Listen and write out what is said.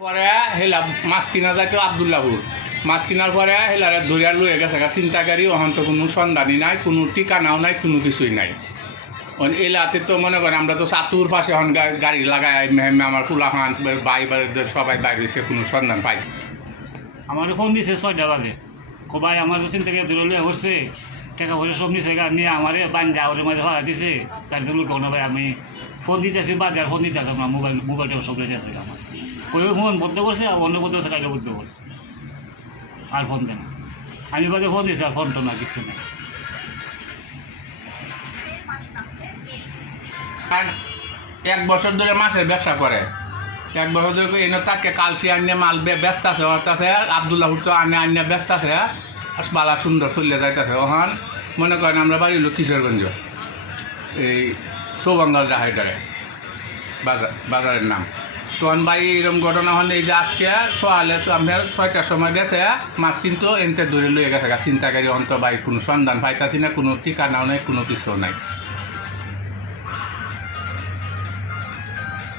পরে হেলা মাছ কিনা যাইতো আবদুল্লাপুর মাছ কিনার পরে হেলারে ধরিয়া লয়ে গেছে চিন্তাকারী ওখান তো কোনো সন্ধানই নাই, কোনো ঠিকানাও নাই, কোনো কিছুই নাই। এলাতে তো মনে করেন আমরা তো চাতুর পাশে এখন গাড়ি লাগাই আমার কুলাখান বাইবারদের সবাই বাইরে হয়েছে, কোনো সন্ধান পাই। আমার ফোন দিছে 6টা বাজে, কবাই আমার চিন্তাকে ধরে হচ্ছে টাকা পয়সা সব নিচে নিয়ে আমারে বান্ধা ওর মাঝে ভাড়া দিছে 4জন লোক না ভাই। আমি ফোন দিতেছি বাদে আর ফোন দিতে না, মোবাইলটা সব রেখে থাকে আমার। কেউ ফোন বন্ধ করছে আর অন্য বন্ধ করছে, কাইলে বন্ধ করছে আর ফোন দেয় না। আমি বাদে ফোন দিয়েছি আর ফোন তো না, কিচ্ছু না। আর 1 বছর ধরে মাছের ব্যবসা করে, 1 বছর ধরে এনে তাকে কালসি আনিয়ে মাল ব্যস্ত আছে, ওর কাছে আবদুল্লাপুর তো আনিয়ে ব্যস্ত আছে, বালা সুন্দর চলে যাইতেছে। ওখান মনে করেন আমরা বাড়ি হলো কিশোরগঞ্জ, এই সৌবাঙ্গাল জাহাইটারে বাজারের নাম। তখন ভাই এরকম ঘটনা হলে এই যে আজকে সকালে আপনার 6টার সময় গেছে মাছ, কিন্তু এনতে ধরে লয়ে গেছে চিন্তাকারী অন্ত ভাই কোনো সন্ধান পাইতাছি না, কোনো ঠিকানাও নেই, কোনো কিছু নাই।